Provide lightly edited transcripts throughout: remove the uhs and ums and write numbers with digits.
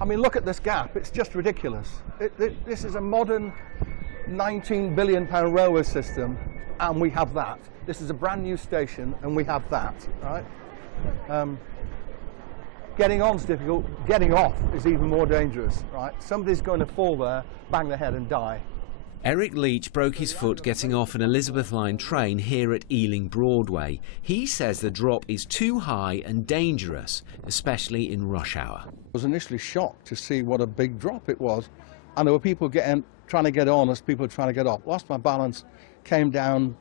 I mean, look at this gap. It's just ridiculous. This is a modern £19 billion railway system, and we have that. This is a brand new station, and we have that, right? Getting on's difficult. Getting off is even more dangerous, right? Somebody's going to fall there, bang their head and die. Eric Leach broke his foot getting off an Elizabeth Line train here at Ealing Broadway. He says the drop is too high and dangerous, especially in rush hour. I was initially shocked to see what a big drop it was, and there were people trying to get on as people were trying to get off. Lost my balance, came down,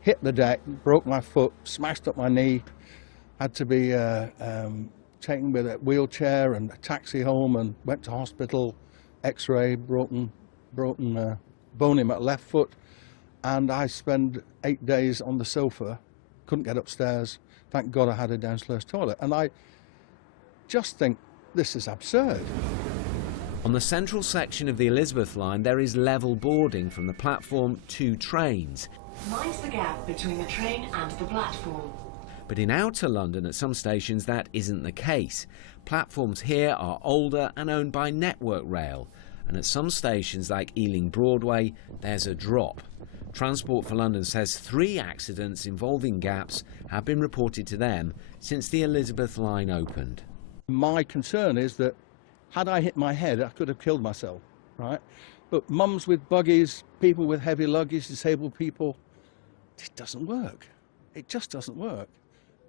hit the deck, broke my foot, smashed up my knee, had to be taken with a wheelchair and a taxi home, and went to hospital, x-ray, broken bone in my left foot, and I spent 8 days on the sofa, couldn't get upstairs. Thank God I had a downstairs toilet, and I just think this is absurd. On the central section of the Elizabeth Line there is level boarding from the platform to trains. Mind's the gap between the train and the platform. But in outer London at some stations that isn't the case. Platforms here are older and owned by Network Rail, and at some stations like Ealing Broadway there's a drop. Transport for London says 3 accidents involving gaps have been reported to them since the Elizabeth Line opened. My concern is that had I hit my head I could have killed myself, right? But mums with buggies, people with heavy luggage, disabled people, it doesn't work. It just doesn't work.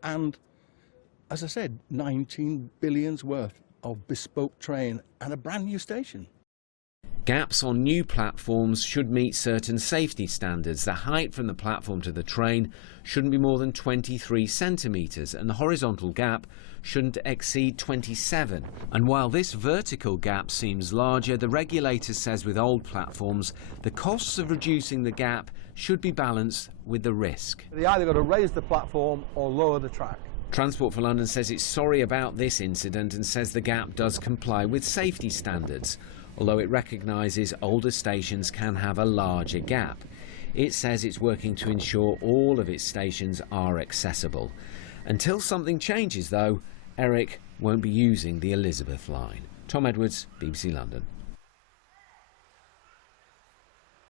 And as I said, 19 billion's worth of bespoke train and a brand new station. Gaps on new platforms should meet certain safety standards. The height from the platform to the train shouldn't be more than 23 centimetres and the horizontal gap shouldn't exceed 27. And while this vertical gap seems larger, the regulator says with old platforms the costs of reducing the gap should be balanced with the risk. They either got to raise the platform or lower the track. Transport for London says it's sorry about this incident and says the gap does comply with safety standards, although it recognises older stations can have a larger gap. It says it's working to ensure all of its stations are accessible. Until something changes though, Eric won't be using the Elizabeth Line. Tom Edwards, BBC London.